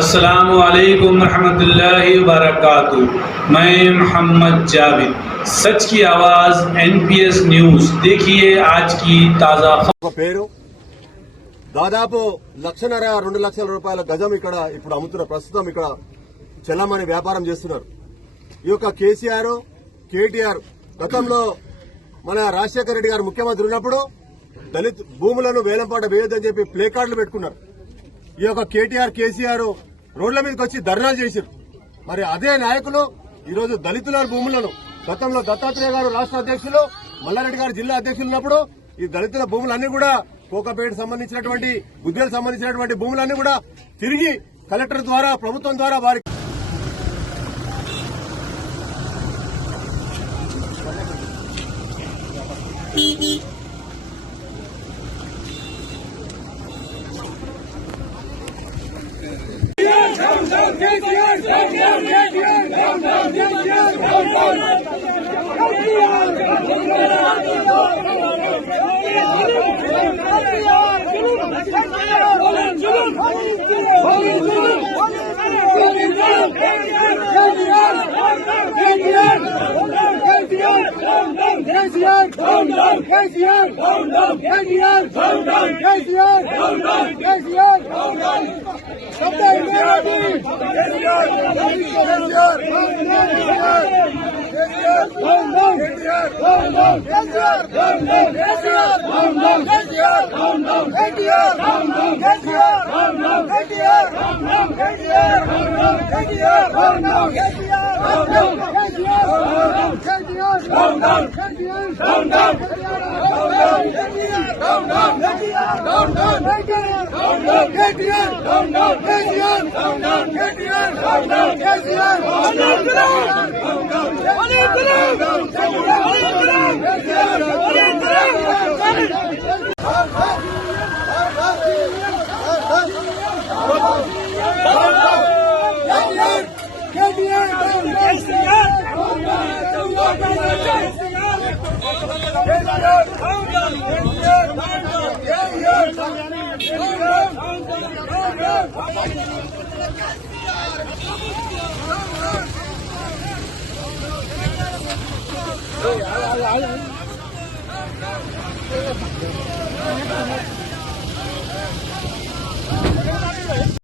अस्सलामु अलैकुम रहमतुल्लाहि व बरकातुहू। मैं मोहम्मद जावेद, सच की आवाज NPS न्यूज। देखिए आज की ताजा పేరు దాదాపు 1.5-2 లక్షల రూపాయల గజం ఇక్కడ ఇప్పుడు అమ్ముతున్న ప్రస్తుతం ఇక్కడ చెల్లమని వ్యాపారం చేస్తున్నారు. ఈ యొక్క కేసీఆర్ కేటీఆర్ గతంలో మన రాజశేఖర రెడ్డి గారు ముఖ్యమంత్రి ఉన్నప్పుడు దళిత భూములను వేలంపాట వేయొద్దని చెప్పి ప్లే కార్డులు పెట్టుకున్నారు. ఈ యొక్క కేటీఆర్ కేసీఆర్ రోడ్ల మీదకి వచ్చి ధర్నాలు చేశారు. మరి అదే నాయకులు ఈరోజు దళితుల భూములను గతంలో దత్తాత్రేయ గారు రాష్ట్ర అధ్యక్షులు, మల్లారెడ్డి గారు జిల్లా అధ్యక్షులు ఉన్నప్పుడు ఈ దళితుల భూములన్నీ కూడా కోకపేట సంబంధించినటువంటి గుద్దేలకు సంబంధించినటువంటి భూములన్నీ కూడా తిరిగి కలెక్టర్ ద్వారా ప్రభుత్వం ద్వారా వారికి Hey,